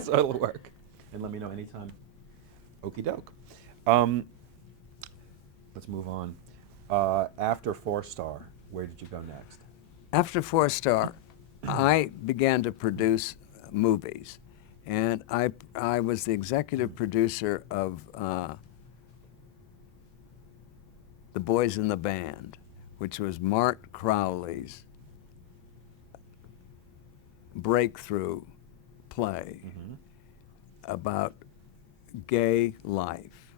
So it'll work. And let me know anytime. Okie doke. Um, let's move on. After Four Star, where did you go next? After Four Star, I began to produce movies, and I was the executive producer of The Boys in the Band, which was Mart Crowley's breakthrough play Mm-hmm. about gay life.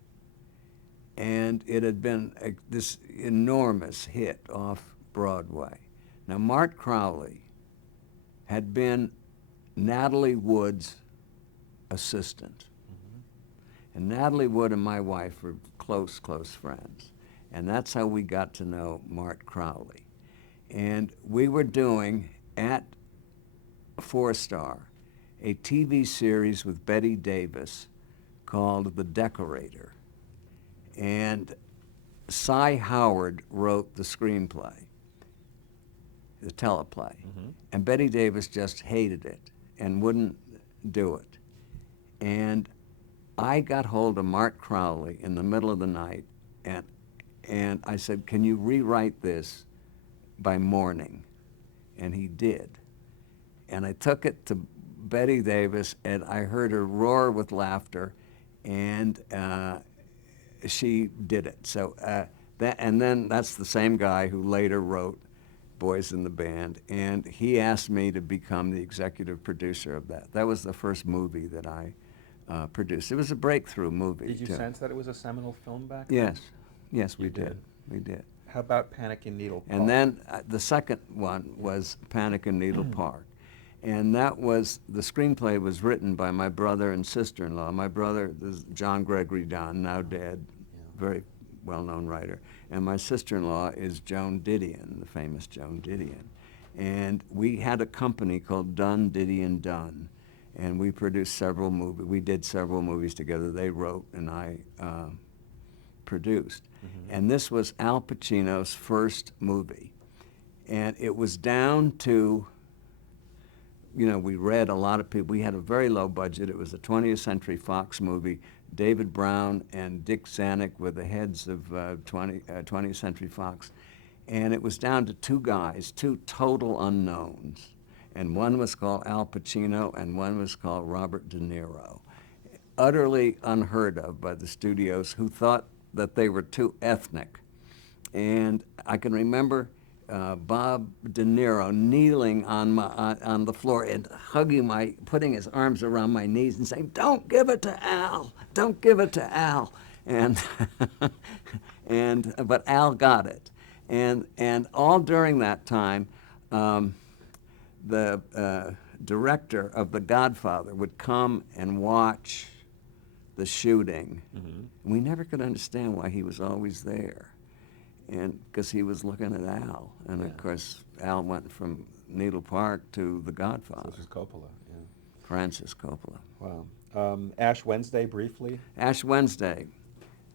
And it had been this enormous hit off Broadway. Now, Mart Crowley had been Natalie Wood's assistant. Mm-hmm. And Natalie Wood and my wife were close, close friends. And that's how we got to know Mart Crowley. And we were doing at Four Star a TV series with Betty Davis called The Decorator. And Cy Howard wrote the screenplay, the teleplay. Mm-hmm. And Betty Davis just hated it and wouldn't do it. And I got hold of Mart Crowley in the middle of the night, and I said, "Can you rewrite this by morning?" And he did. And I took it to Betty Davis, and I heard her roar with laughter, and she did it. So and then that's the same guy who later wrote Boys in the Band, and he asked me to become the executive producer of that. That was the first movie that I produced. It was a breakthrough movie, Did you too. sense that it was a seminal film back then? Yes, yes, we You did. did. We did. How about Panic in Needle Park? And then the second one was Panic in Needle Park. And that was, the screenplay was written by my brother and sister-in-law. My brother is John Gregory Dunne, now dead, Yeah. very well-known writer. And my sister-in-law is Joan Didion, the famous Joan Didion. And we had a company called Dunne, Didion, Dunne. And we produced several movies. We did several movies together. They wrote and I produced. Mm-hmm. And this was Al Pacino's first movie. And it was down to, we read a lot of people. We had a very low budget. It was a 20th Century Fox movie. David Brown and Dick Zanuck were the heads of 20th Century Fox. And it was down to two guys, two total unknowns. And one was called Al Pacino and one was called Robert De Niro. Utterly unheard of by the studios, who thought that they were too ethnic. And I can remember Bob De Niro kneeling on the floor and putting his arms around my knees and saying, "Don't give it to Al, don't give it to Al." And but Al got it. And all during that time, the director of The Godfather would come and watch the shooting. Mm-hmm. We never could understand why he was always there. And because he was looking at Al. And Yeah. of course, Al went from Needle Park to The So Godfather, this is Coppola. Yeah. Francis Coppola. Wow. Ash Wednesday, briefly. Ash Wednesday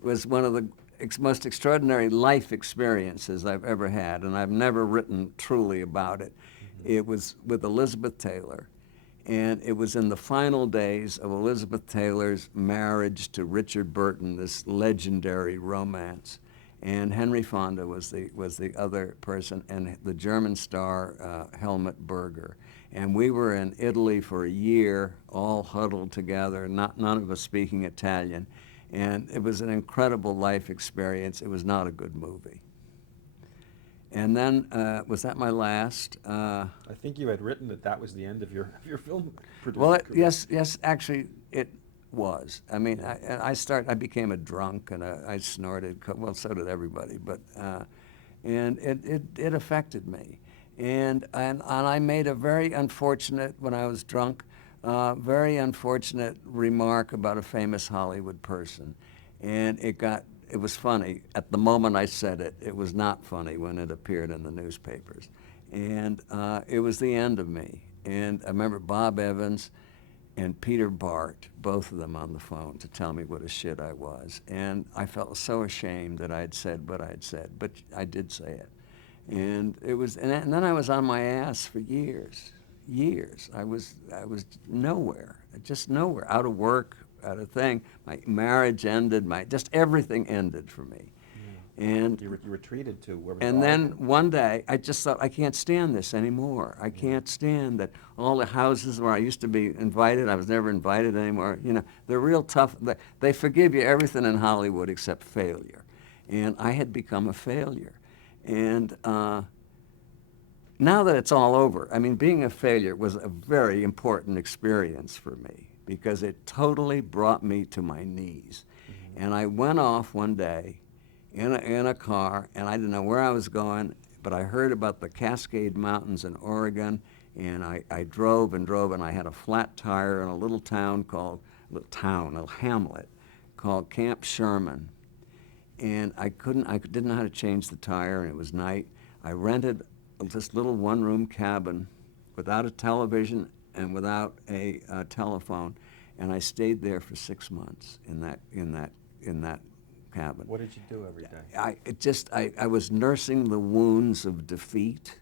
was one of the most extraordinary life experiences I've ever had, and I've never written truly about it. Mm-hmm. It was with Elizabeth Taylor, and it was in the final days of Elizabeth Taylor's marriage to Richard Burton, this legendary romance. And Henry Fonda was the other person, and the German star Helmut Berger. And we were in Italy for a year, all huddled together, none of us speaking Italian. And it was an incredible life experience. It was not a good movie. And then, was that my last? I think you had written that was the end of your film producing Well, career. yes, actually, it was. I mean, I became a drunk, and I snorted. Well, so did everybody, but and it affected me, and I made a very unfortunate, when I was drunk, very unfortunate remark about a famous Hollywood person, and it was funny at the moment I said it. It was not funny when it appeared in the newspapers, and it was the end of me. And I remember Bob Evans and Peter Bart, both of them on the phone to tell me what a shit I was. And I felt so ashamed that I had said what I had said, but I did say it. And it was, and then I was on my ass for years, years. I was nowhere, just nowhere, out of work, out of thing. My marriage ended, just everything ended for me. Yeah. And You retreated to where was and then Oregon? one day, I just thought, I can't stand this anymore. I can't stand that all the houses where I used to be invited, I was never invited anymore. You know, they're real tough. They forgive you everything in Hollywood except failure. And I had become a failure. And now that it's all over, I mean, being a failure was a very important experience for me because it totally brought me to my knees. And I went off one day in a car, and I didn't know where I was going, but I heard about the Cascade Mountains in Oregon, and I drove and drove, and I had a flat tire in a little town a hamlet called Camp Sherman. And I didn't know how to change the tire, and it was night. I rented this little one-room cabin without a television and without a telephone, and I stayed there for 6 months in that cabin. What did you do every day? I was nursing the wounds of defeat.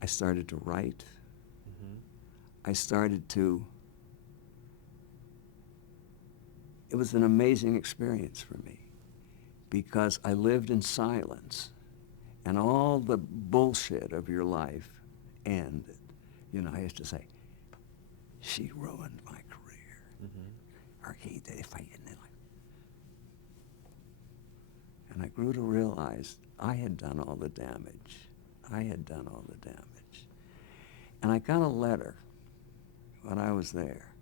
I started to write. I started to. It was an amazing experience for me because I lived in silence and all the bullshit of your life ended. You know, I used to say, she ruined my career. Or he did if I didn't. And I grew to realize I had done all the damage. I had done all the damage. And I got a letter when I was there.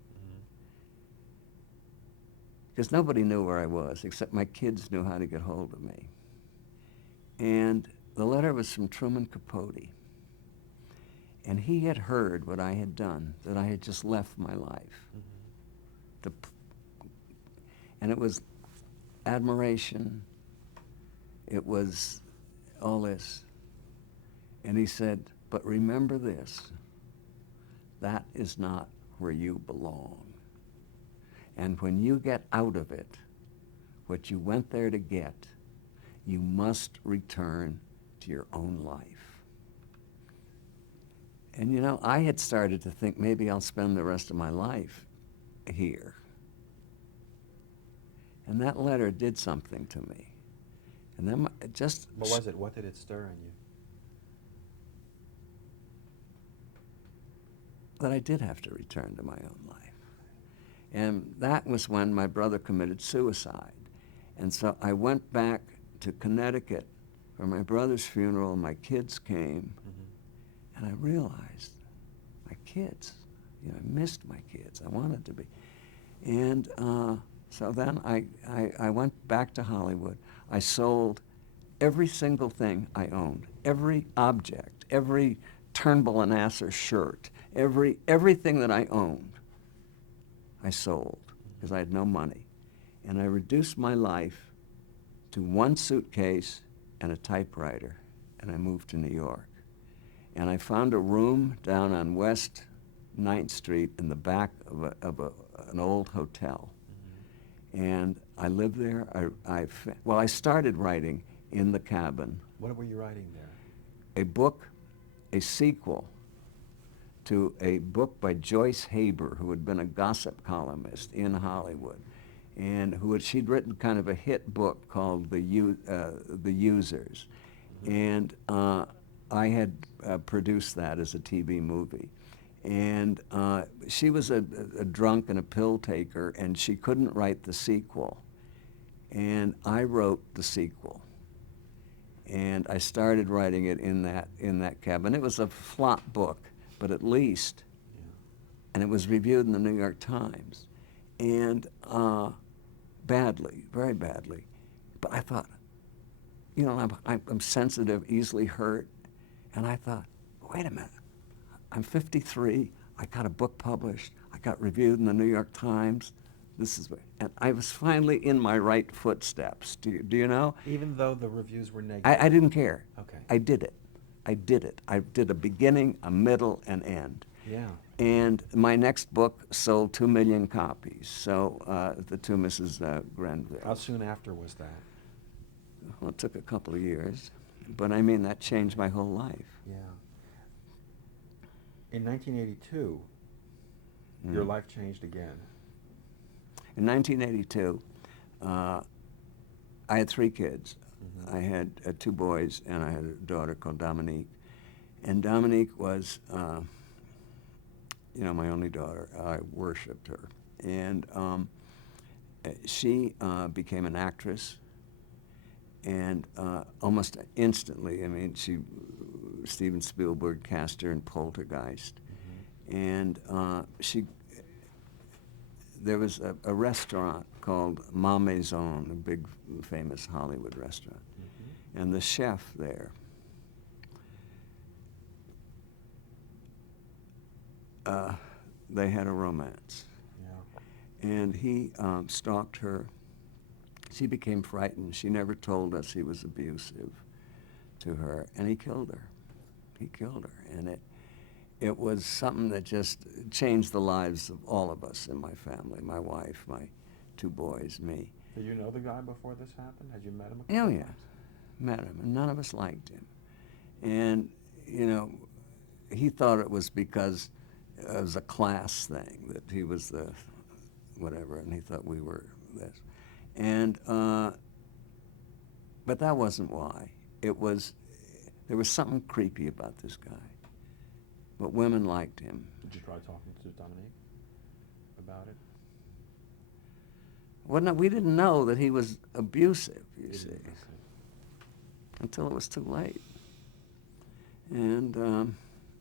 Because nobody knew where I was, except my kids knew how to get hold of me. And the letter was from Truman Capote. And he had heard what I had done, that I had just left my life. And it was admiration. It was all this. And he said, but remember this, that is not where you belong. And when you get out of it, what you went there to get, you must return to your own life. And you know, I had started to think maybe I'll spend the rest of my life here. And that letter did something to me. And then just... What was it? What did it stir in you? That I did have to return to my own life. And that was when my brother committed suicide. And so I went back to Connecticut for my brother's funeral. My kids came, and I realized my kids, you know, I missed my kids. I wanted to be. And so then I went back to Hollywood. I sold every single thing I owned, every object, every Turnbull and Asser shirt, everything that I owned, I sold because I had no money. And I reduced my life to one suitcase and a typewriter, and I moved to New York. And I found a room down on West 9th Street in the back of an old hotel. And I lived there. I started writing in the cabin. What were you writing there? A book, a sequel to a book by Joyce Haber, who had been a gossip columnist in Hollywood, and she'd written kind of a hit book called The Users. And I had produced that as a TV movie. And she was a drunk and a pill taker, and she couldn't write the sequel. And I wrote the sequel. And I started writing it in that cabin. It was a flop book, but at least, and it was reviewed in the New York Times, and badly, very badly. But I thought, you know, I'm sensitive, easily hurt, and I thought, wait a minute. I'm 53, I got a book published, I got reviewed in the New York Times, and I was finally in my right footsteps, do you know? Even though the reviews were negative? I didn't care. Okay. I did it. I did a beginning, a middle, an end. Yeah. And my next book sold 2 million copies, so the two Mrs. Grenville. How soon after was that? Well, it took a couple of years, but I mean, that changed my whole life. Yeah. In 1982, your life changed again. In 1982, I had 3 kids. Mm-hmm. I had 2 boys, and I had a daughter called Dominique. And Dominique was, my only daughter. I worshipped her. And she became an actress, and almost instantly, Steven Spielberg cast her in Poltergeist. Mm-hmm. And there was a restaurant called Ma Maison, a big famous Hollywood restaurant. Mm-hmm. And the chef there, they had a romance. Yeah. And he stalked her. She became frightened. She never told us he was abusive to her, and he killed her. He killed her, and it was something that just changed the lives of all of us in my family, my wife, my 2 boys, me. Did you know the guy before this happened? Had you met him? Oh, yeah, met him, and none of us liked him. And, he thought it was because it was a class thing, that he was the whatever, and he thought we were this. And, but that wasn't why. There was something creepy about this guy. But women liked him. Did you try talking to Dominique about it? Well, no, we didn't know that he was abusive, you Didn't see, you? until it was too late. And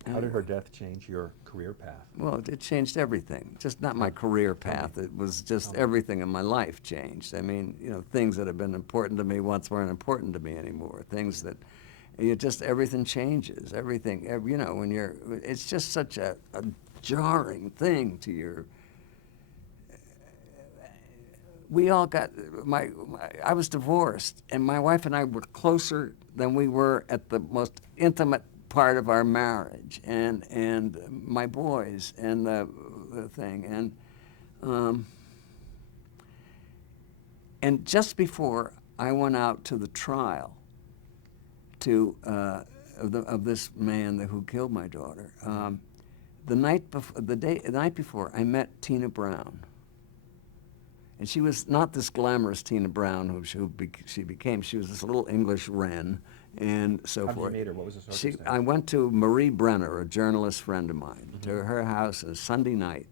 How did her death change your career path? well, it changed everything. Just not my career path. It was just everything in my life changed. Things that have been important to me once weren't important to me anymore. Things that, just everything changes. Everything, when it's just such a jarring thing to your. We all got, I was divorced, and my wife and I were closer than we were at the most intimate part of our marriage, and my boys, and the thing, and just before I went out to the trial of this man who killed my daughter, the night before, I met Tina Brown. And she was not this glamorous Tina Brown who she became. She was this little English wren, and so How forth. did you meet her? What was the circumstance? I went to Marie Brenner, a journalist friend of mine, to her house a Sunday night,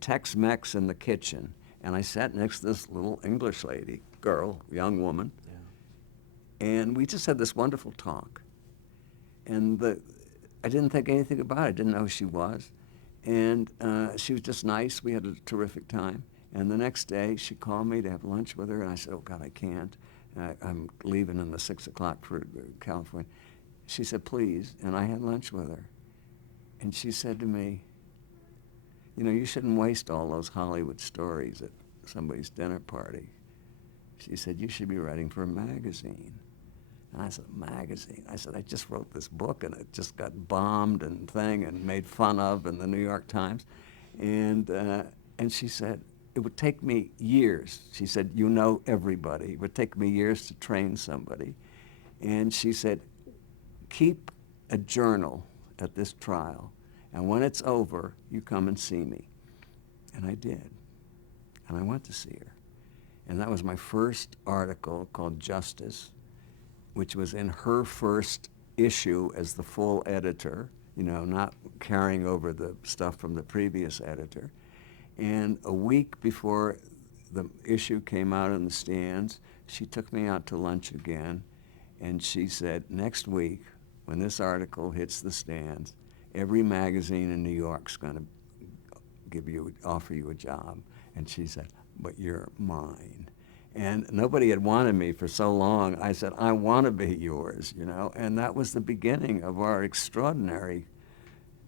Tex-Mex in the kitchen, and I sat next to this little English lady, girl, young woman, and we just had this wonderful talk. And I didn't think anything about it. I didn't know who she was. And she was just nice. We had a terrific time. And the next day, she called me to have lunch with her, and I said, oh, God, I can't. I'm leaving in the 6 o'clock for California. She said, please, and I had lunch with her. And she said to me, you shouldn't waste all those Hollywood stories at somebody's dinner party. She said, you should be writing for a magazine. And I said, magazine? I said, I just wrote this book, and it just got bombed and made fun of in the New York Times. And she said, it would take me years. She said, everybody. It would take me years to train somebody. And she said, keep a journal at this trial, and when it's over, you come and see me. And I did. And I went to see her. And that was my first article called Justice, which was in her first issue as the full editor, not carrying over the stuff from the previous editor. And a week before the issue came out in the stands, she took me out to lunch again, and she said, next week, when this article hits the stands, every magazine in New York's going to offer you a job. And she said, but you're mine. And nobody had wanted me for so long. I said, I want to be yours, and that was the beginning of our extraordinary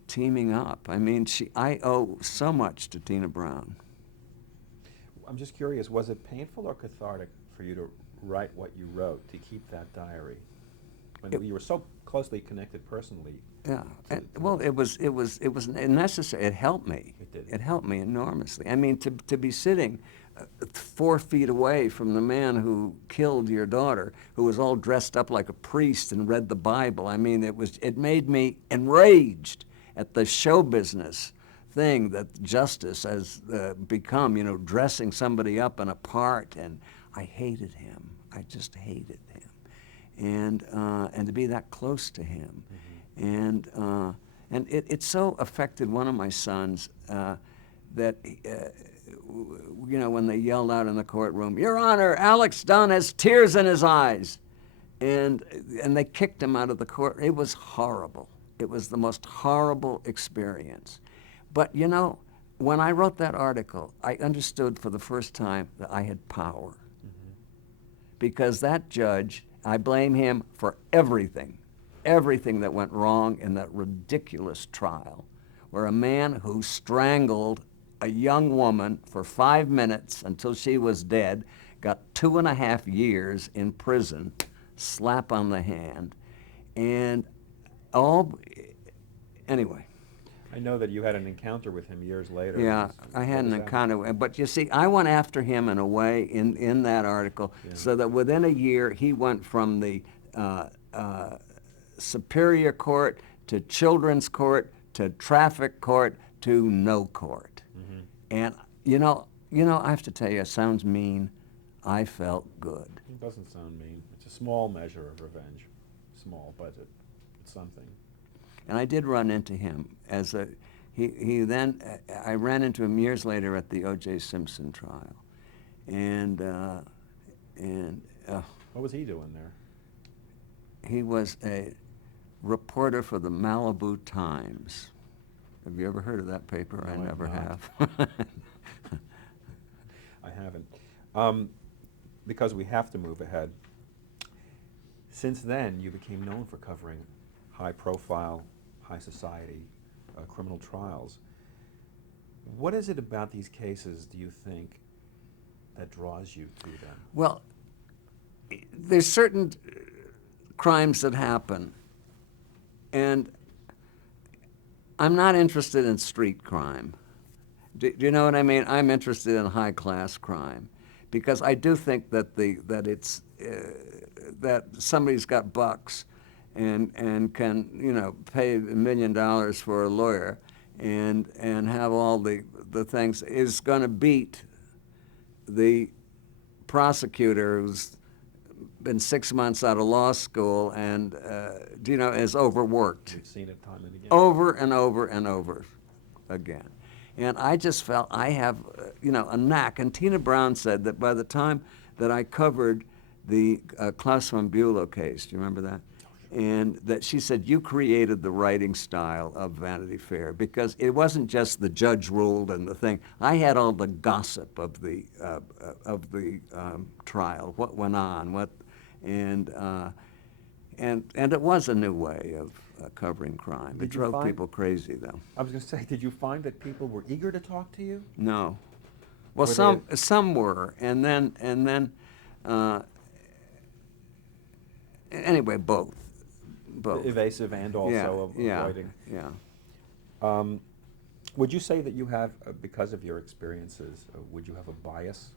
teaming up. I owe so much to Tina Brown. I'm just curious, was it painful or cathartic for you to write what you wrote, to keep that diary? When you were so closely connected personally. Yeah. It was necessary. It helped me. It did. It helped me enormously. To be sitting 4 feet away from the man who killed your daughter, who was all dressed up like a priest and read the Bible. It made me enraged. at the show business thing that justice has become, you know, dressing somebody up in a part, and I hated him. I just hated him, and to be that close to him, and it so affected one of my sons that. You know, when they yelled out in the courtroom, "Your Honor, Alex Dunne has tears in his eyes," and they kicked him out of the court. It was horrible. It was the most horrible experience. But you know, when I wrote that article, I understood for the first time that I had power. Because that judge, I blame him for everything that went wrong in that ridiculous trial, where a man who strangled a young woman for 5 minutes until she was dead got 2.5 years in prison, slap on the hand, and anyway. I know that you had an encounter with him years later. Yeah, I had an encounter, but you see, I went after him in a way in that article, so that within a year he went from the Superior Court to Children's Court to Traffic Court to no court. And you know, I have to tell you, it sounds mean. I felt good. It doesn't sound mean. It's a small measure of revenge. Small, but it's something. And I did run into him he then, I ran into him years later at the O.J. Simpson trial. And what was he doing there? He was a reporter for the Malibu Times. Have you ever heard of that paper? No, I never have have. I haven't. Because we have to move ahead. Since then, you became known for covering high-profile, high-society criminal trials. What is it about these cases, do you think, that draws you to them? Well, there's certain crimes that happen, and I'm not interested in street crime. Do you know what I mean? I'm interested in high-class crime, because I do think that that somebody's got bucks and can, you know, pay $1 million for a lawyer and have all the things, is going to beat the prosecutor who's been 6 months out of law school and, you know, is overworked. You've seen it time and again. Over and over and over again. And I just felt I have, you know, a knack. And Tina Brown said that by the time that I covered the Klaus von Bülow case, do you remember that? And that she said, you created the writing style of Vanity Fair, because it wasn't just the judge ruled and the thing. I had all the gossip of the trial, what went on, and it was a new way of covering crime. It drove people crazy, though. I was going to say, did you find that people were eager to talk to you? No. Well, some were, and then anyway, both. Evasive and also avoiding. Yeah. Would you say that you have, because of your experiences, would you have a bias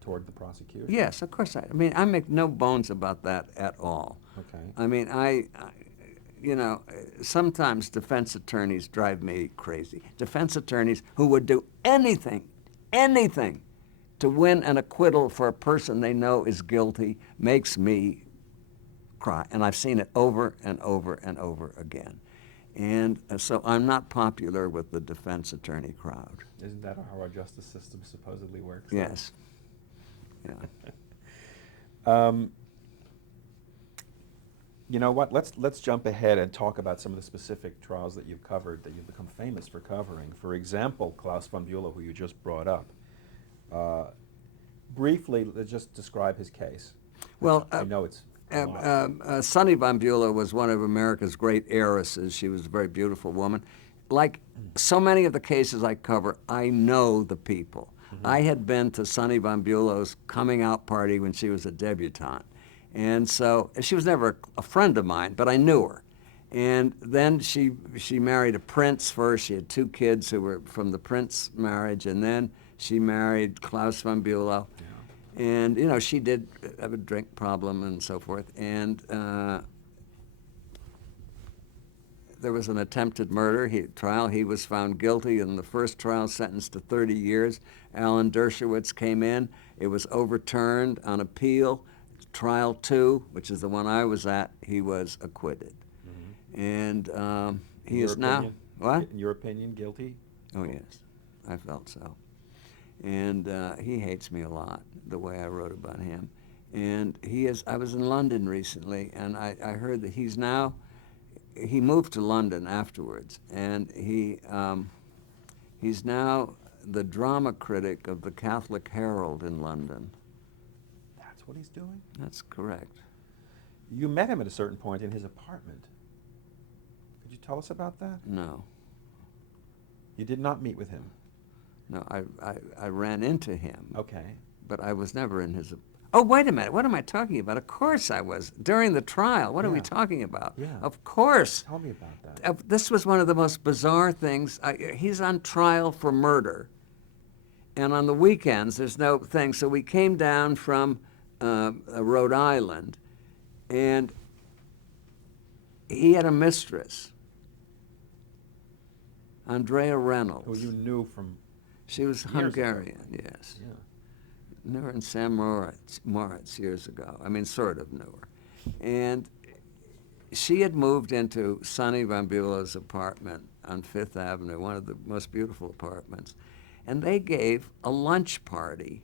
toward the prosecution? Yes, of course. I mean, I make no bones about that at all. Okay. I mean, I you know, sometimes defense attorneys drive me crazy. Defense attorneys who would do anything to win an acquittal for a person they know is guilty makes me cry. And I've seen it over and over and over again. And so I'm not popular with the defense attorney crowd. Isn't that how our justice system supposedly works? Yes. Yeah. You know what? Let's jump ahead and talk about some of the specific trials that you've covered, that you've become famous for covering. For example, Klaus von Bülow, who you just brought up. Briefly, let's just describe his case. Well, I know it's Sonny von Bülow was one of America's great heiresses. She was a very beautiful woman. Like so many of the cases I cover, I know the people. I had been to Sonny von Bülow's coming out party when she was a debutante. And so she was never a friend of mine, but I knew her. And then she married a prince first. She had 2 kids who were from the prince marriage, and then she married Klaus von Bülow. Yeah. And, you know, she did have a drink problem and so forth. And there was an attempted murder trial. He was found guilty in the first trial, sentenced to 30 years. Alan Dershowitz came in. It was overturned on appeal. Trial 2, which is the one I was at, he was acquitted. And he is now, what? In your opinion, guilty? Oh, yes, I felt so. And he hates me a lot, the way I wrote about him. And I was in London recently, and I heard that he moved to London afterwards, and he's now the drama critic of the Catholic Herald in London. That's what he's doing? That's correct. You met him at a certain point in his apartment. Could you tell us about that? No. You did not meet with him? No, I ran into him. Okay. But I was never in his... Oh, wait a minute. What am I talking about? Of course I was. During the trial. What are we Yeah. talking about? Yeah. Of course. Tell me about that. This was one of the most bizarre things. He's on trial for murder. And on the weekends, there's no thing. So we came down from Rhode Island, and he had a mistress, Andrea Reynolds. Who you knew from... She was years Hungarian, ago. yes. Yeah. Knew her in San Moritz years ago. I mean, sort of knew her. And she had moved into Sonny Von Bulow's apartment on Fifth Avenue, one of the most beautiful apartments. And they gave a lunch party.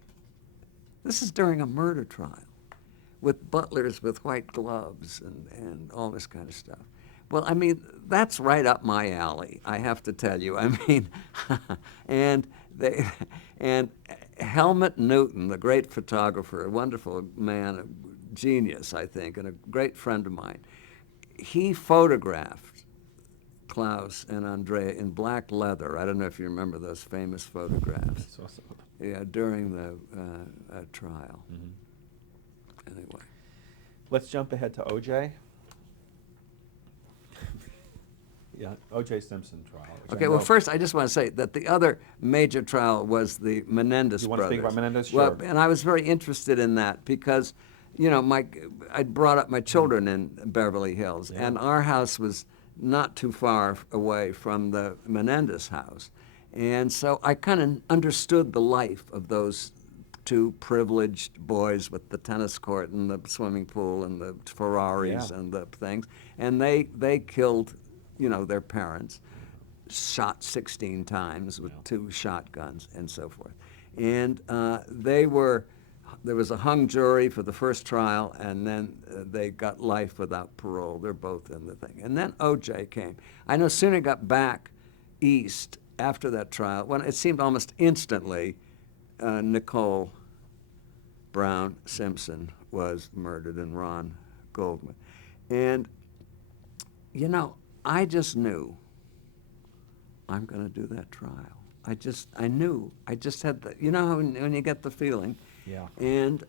This is during a murder trial, with butlers with white gloves and all this kind of stuff. Well, I mean, that's right up my alley, I have to tell you. I mean, and Helmut Newton, the great photographer, a wonderful man, a genius, I think, and a great friend of mine, he photographed Klaus and Andrea in black leather. I don't know if you remember those famous photographs. Saw some of them. Yeah, during the trial. Anyway. Let's jump ahead to O.J. Yeah, O.J. Simpson trial. which I Okay, well, know- first, I just want to say that the other major trial was the Menendez You brothers. want to speak about Menendez? Well, Sure. and I was very interested in that because, you know, I'd brought up my children in Beverly Hills, Yeah. and our house was not too far away from the Menendez house. And so I kind of understood the life of those two privileged boys with the tennis court and the swimming pool and the Ferraris Yeah. and the things. And they killed, you know, their parents, shot 16 times with 2 shotguns and so forth. And there was a hung jury for the first trial, and then they got life without parole. They're both in the thing. And then O.J. came. I no sooner got back east after that trial, when it seemed almost instantly Nicole Brown Simpson was murdered, and Ron Goldman. And, you know, I just knew I'm going to do that trial. I knew. I just had the, you know, when you get the feeling. Yeah. And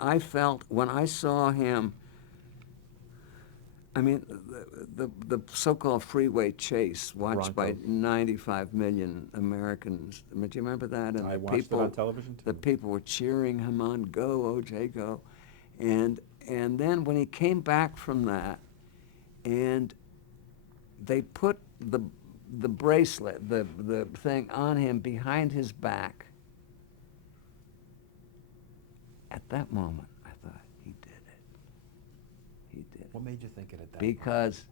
I felt when I saw him, I mean, the so-called freeway chase watched by Bronco. 95 million Americans. Do you remember that? And I the watched it people, on television, too. The people were cheering him on, go, O.J., go. And then when he came back from that, and they put the bracelet, the thing on him behind his back, at that moment, I thought, he did it. He did it. What made you think it at that Because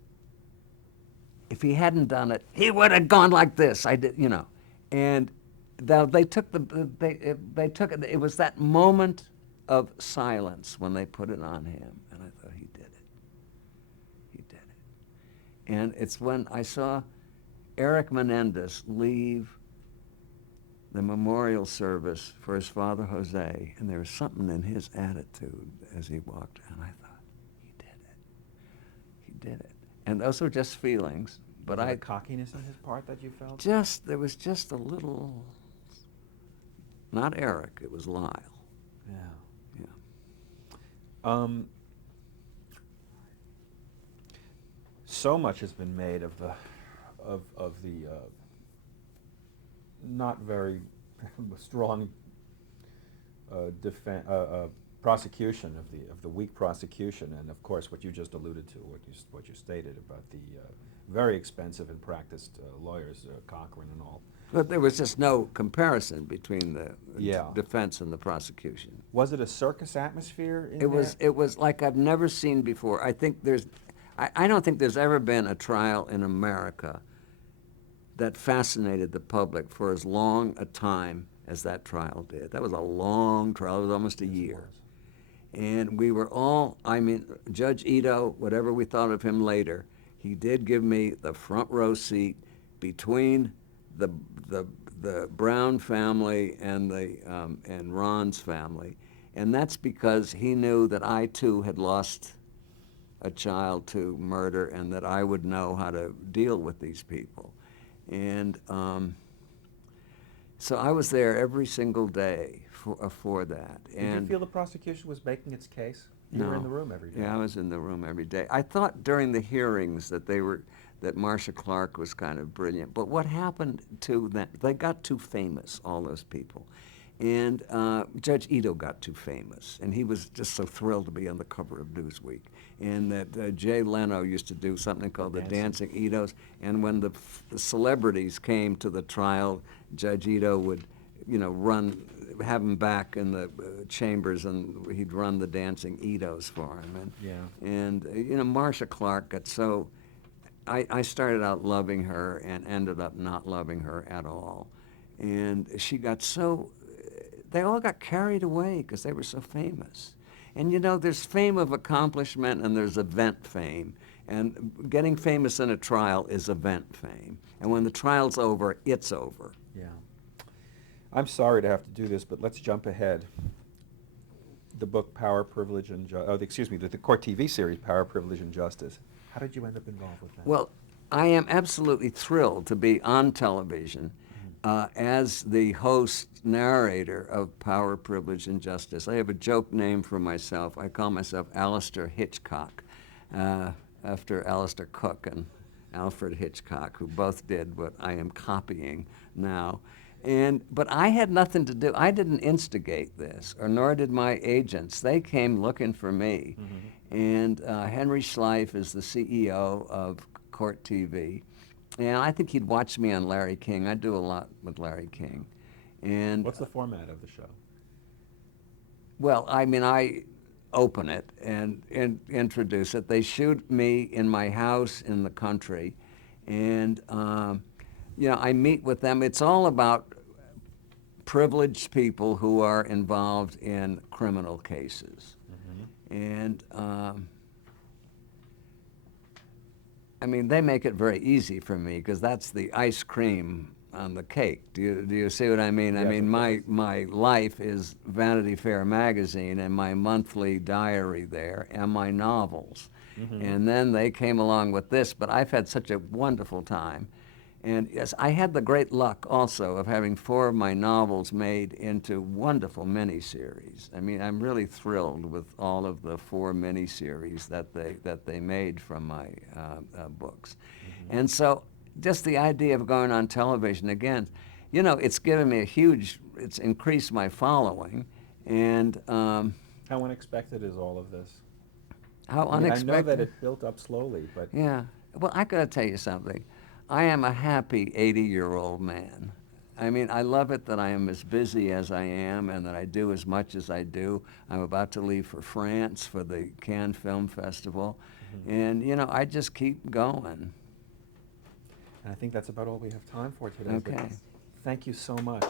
if he hadn't done it, he would have gone like this. I did, you know. And they took they took it. It was that moment of silence when they put it on him, and I thought, he did it. He did it. And it's when I saw Eric Menendez leave the memorial service for his father Jose, and there was something in his attitude as he walked, and I thought, he did it. He did it. And those were just feelings, but Was I there cockiness on his part that you felt? there was just a little, not Eric, it was Lyle. Yeah. Yeah. So much has been made of the not very strong prosecution, of the weak prosecution, and of course what you just alluded to, what you stated about the very expensive and practiced lawyers, Cochran and all. But there was just no comparison between the Yeah. defense and the prosecution. Was it a circus atmosphere in It was like I've never seen before. I don't think there's ever been a trial in America that fascinated the public for as long a time as that trial did. That was a long trial. It was almost a year. And we were all, I mean, Judge Ito, whatever we thought of him later, he did give me the front row seat between the Brown family and and Ron's family. And that's because he knew that I too had lost a child to murder and that I would know how to deal with these people. And so I was there every single day for that. Did you feel the prosecution was making its case? You were in the room every day. Yeah, I was in the room every day. I thought during the hearings that Marcia Clark was kind of brilliant. But what happened to them, they got too famous, all those people. And Judge Ito got too famous, and he was just so thrilled to be on the cover of Newsweek. And that Jay Leno used to do something called the Dancing Itos, and when the celebrities came to the trial, Judge Ito would, have them back in the chambers, and he'd run the Dancing Itos for him. And Marcia Clark got so. I started out loving her and ended up not loving her at all, and she got so. They all got carried away because they were so famous. And there's fame of accomplishment and there's event fame. And getting famous in a trial is event fame. And when the trial's over, it's over. Yeah. I'm sorry to have to do this, but let's jump ahead. The book Power, Privilege, and the court TV series Power, Privilege, and Justice. How did you end up involved with that? Well, I am absolutely thrilled to be on television as the host narrator of Power, Privilege, and Justice. I have a joke name for myself. I call myself Alistair Hitchcock, after Alistair Cook and Alfred Hitchcock, who both did what I am copying now. But I had nothing to do. I didn't instigate this, or nor did my agents. They came looking for me. And Henry Schleif is the CEO of Court TV. And I think he'd watch me on Larry King. I do a lot with Larry King. And what's the format of the show? Well, I mean, I open it and introduce it. They shoot me in my house in the country. And, I meet with them. It's all about privileged people who are involved in criminal cases. And they make it very easy for me because that's the ice cream on the cake. Do you see what I mean? Yes, I mean, my life is Vanity Fair magazine and my monthly diary there and my novels. And then they came along with this, but I've had such a wonderful time. And yes, I had the great luck also of having 4 of my novels made into wonderful miniseries. I mean, I'm really thrilled with all of the 4 miniseries that they made from my books. And so just the idea of going on television again, it's given me it's increased my following. And how unexpected is all of this? How unexpected? I know that it built up slowly, but... Yeah. Well, I got to tell you something. I am a happy 80-year-old man. I mean, I love it that I am as busy as I am and that I do as much as I do. I'm about to leave for France for the Cannes Film Festival. And, I just keep going. And I think that's about all we have time for today. Okay. Thank you so much.